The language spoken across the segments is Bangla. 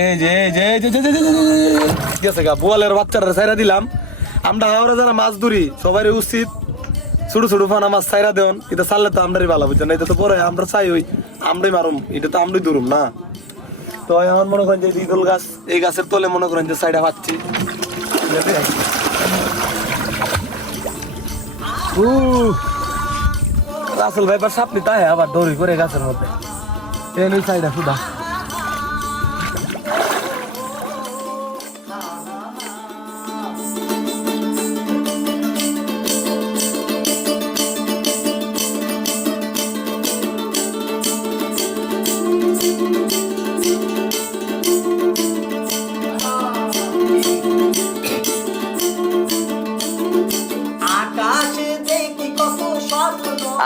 এই যে ঠিক আছে গা, বোয়ালের বাচ্চারা ছাইরা দিলাম। আমরা হাওড়া যারা মাছ ধরি সবারই উচিত ছোট ছোট ফানা মাছ ছাইরা দেন, এটা ছাড়লে তো আমরাই ভালো বুঝছেন। এটা তো পরে আমরা চাই ওই আমরাই মারুম, এটা তো আমরাই ধরুম না। তো আমার মনে করেন যে ইদল গাছ, এই গাছের তলে মনে করেন যে সাইডা পাচ্ছি, রাসেল ভাইবার সাপনি তাই আবার দৌড়ি করে গাছের মধ্যে এই সাইডা সুদা।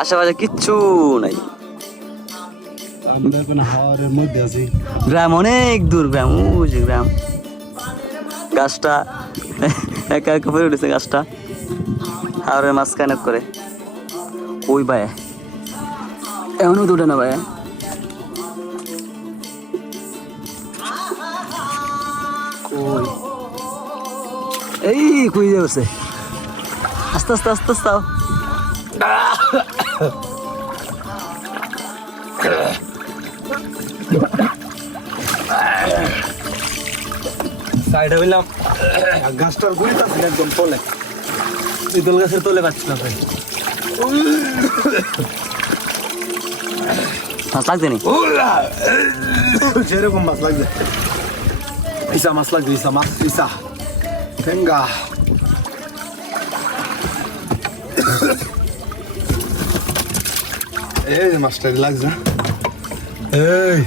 আশেপাশে কিচ্ছু নাই, আমরা এখন হাওয়ারের মধ্যে আছি। গ্রাম অনেক দূর, গ্রাম ওই যে গ্রাম। গাছটা একা একা পড়ে উঠেছে, গাছটা হাওড়ের মাঝখানে করে। ওই ভাই এখনো তো উঠে না ভাই। এই কই যাচ্ছে, আস্তে আস্তে আস্তে আস্তে আও। সাইডে হইলাম গাছটার গুড়িতে আছে একদম তলে, ইদল গাছের তলে পাচ্ছি না ভাই। মাছ লাগছে নি? যেরকম মাছ লাগছে, ইসা মাছ লাগছে, ইসা মাছ, ইসা ঠেঙ্গা। এই মাছটা লাগছে, এই